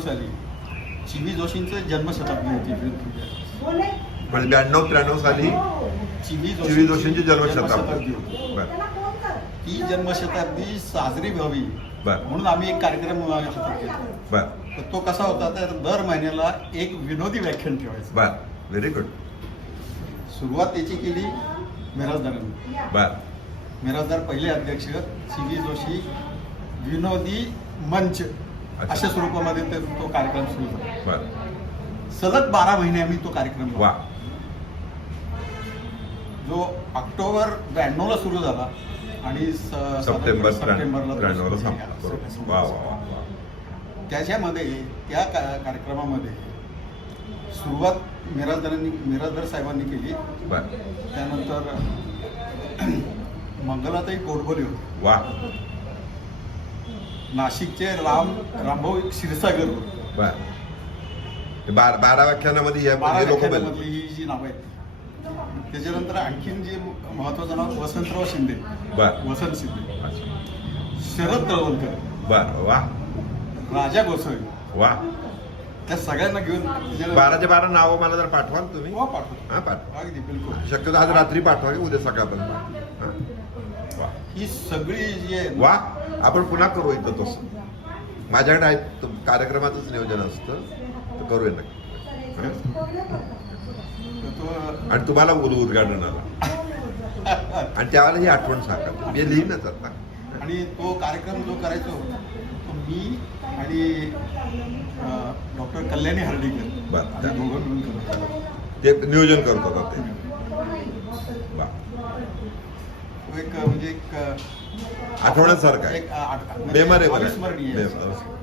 साली चिवी जोशींचं जन्मशताब्दी होती. म्हणजे 92-93 साली चिवी जोशींची जन्मशताब्दी होती. बरं ती जन्मशताब्दी साजरी व्हावी म्हणून आम्ही एक कार्यक्रम हातात घेतला. बरं तर तो कसा होता, तर दर महिन्याला एक विनोदी व्याख्यान ठेवायचं. बरं व्हेरी गुड. सुरुवात त्याची केली मिराजदारांनी. बरं मिराजदार पहिले अध्यक्ष, चिवी जोशी विनोदी मंच अशा स्वरूपामध्ये तो कार्यक्रम सुरू झाला. बरं सलग 12 महिने आम्ही तो कार्यक्रम वा. जो ऑक्टोबर 92 ला सुरू झाला आणि सप्टेंबरला सप्टेंबरला संपला. वा वा वा. त्याच्यामध्ये त्या कार्यक्रमामध्ये सुरुवात मिराजदार साहेबांनी केली. बरं त्यानंतर मंगलाताई गोडबोले होते. वा. नाशिकचे रामभाऊ क्षीरसागर होते. बरं 12 व्याख्यानामध्ये हे 12 लोक व्याख्यानामधली ही जी नावं आहेत. त्याच्यानंतर आणखीन जे महत्वाचं नाव वसंतराव शिंदे. बरं वसंत शिंदे, शरद तळवलकर, बरं वा राजा गोसावी, वा. त्या सगळ्यांना घेऊन 12चे 12 नावं मला जर पाठवाल तुम्ही. पाठवतो. हां पाठवा. अगदी बिलकुल. शक्यतो आज रात्री पाठवा की उद्या सकाळपर्यंत. हां वा ही सगळी जी आहे वा. आपण पुन्हा करू इथं तसं. माझ्याकडे आहेत कार्यक्रमाचंच नियोजन असतं तर करूया नक्की. आणि तुम्हाला बोलू उद्घाटनाला आणि त्यावेळेला ही आठवण सांगा. मी लिहीनच आता. आणि तो कार्यक्रम जो करायचो तो मी आणि डॉक्टर कल्याणी हर्डीकर बरं. आम्ही दोघं मिळून करतो. ते नियोजन करतो का ते. वा. तो एक म्हणजे एक आठवण्यासारखं आहे. एक मेमरेबल अविस्मरणीय आहे. आहे.